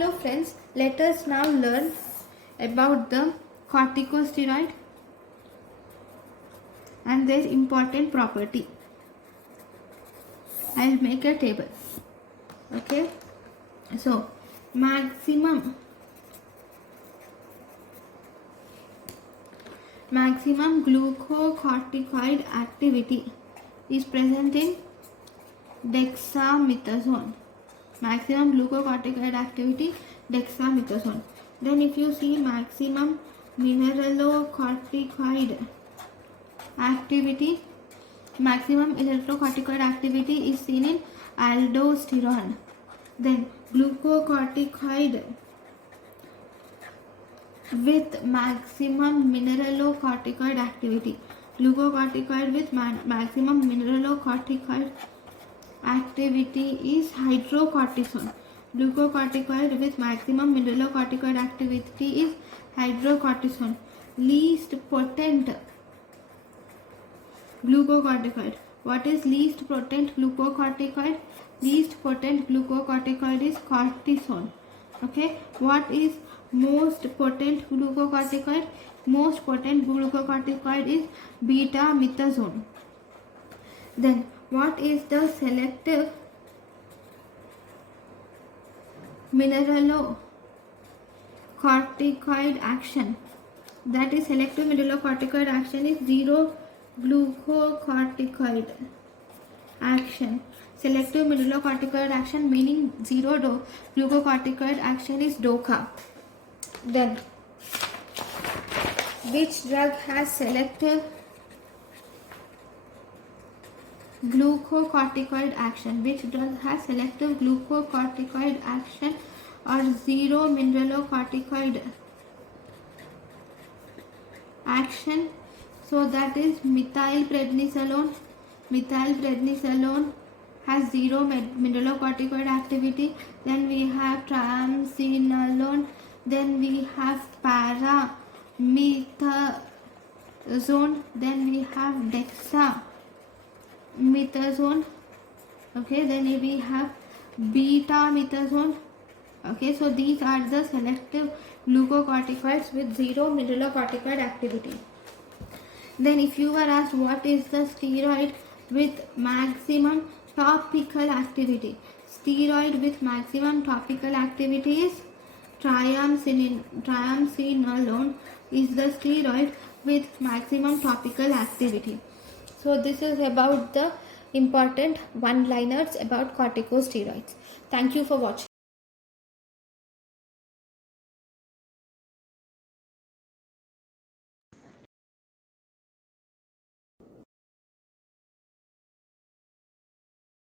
Hello friends, let us now learn about the corticosteroid and their important property. I'll make a table. Okay, so maximum glucocorticoid activity is present in dexamethasone. Maximum glucocorticoid activity, dexamethasone. Then if you see maximum mineralocorticoid activity, is seen in aldosterone. Then glucocorticoid with maximum mineralocorticoid activity. Glucocorticoid with maximum mineralocorticoid activity is hydrocortisone. Glucocorticoid with maximum mineralocorticoid activity is hydrocortisone. Least potent glucocorticoid. What is least potent glucocorticoid? Least potent glucocorticoid is cortisone. Okay. What is most potent glucocorticoid? Most potent glucocorticoid is beta-methazone. Then what is the selective mineralocorticoid action? That is selective mineralocorticoid action is zero glucocorticoid action. Selective mineralocorticoid action meaning zero glucocorticoid action is DOCA. Then which drug has selective glucocorticoid action? Which drug has selective glucocorticoid action or zero mineralocorticoid action? So that is methylprednisolone. Methylprednisolone has zero mineralocorticoid activity. Then we have triamcinolone. Then we have paramethazone. Then we have dexamethasone. Okay, then we have beta-methazone. Okay, so these are the selective glucocorticoids with zero mineralocorticoid activity. Then if you were asked what is the steroid with maximum topical activity, steroid with maximum topical activity is triamcinolone is the steroid with maximum topical activity. So this is about the important one-liners about corticosteroids. Thank you for watching.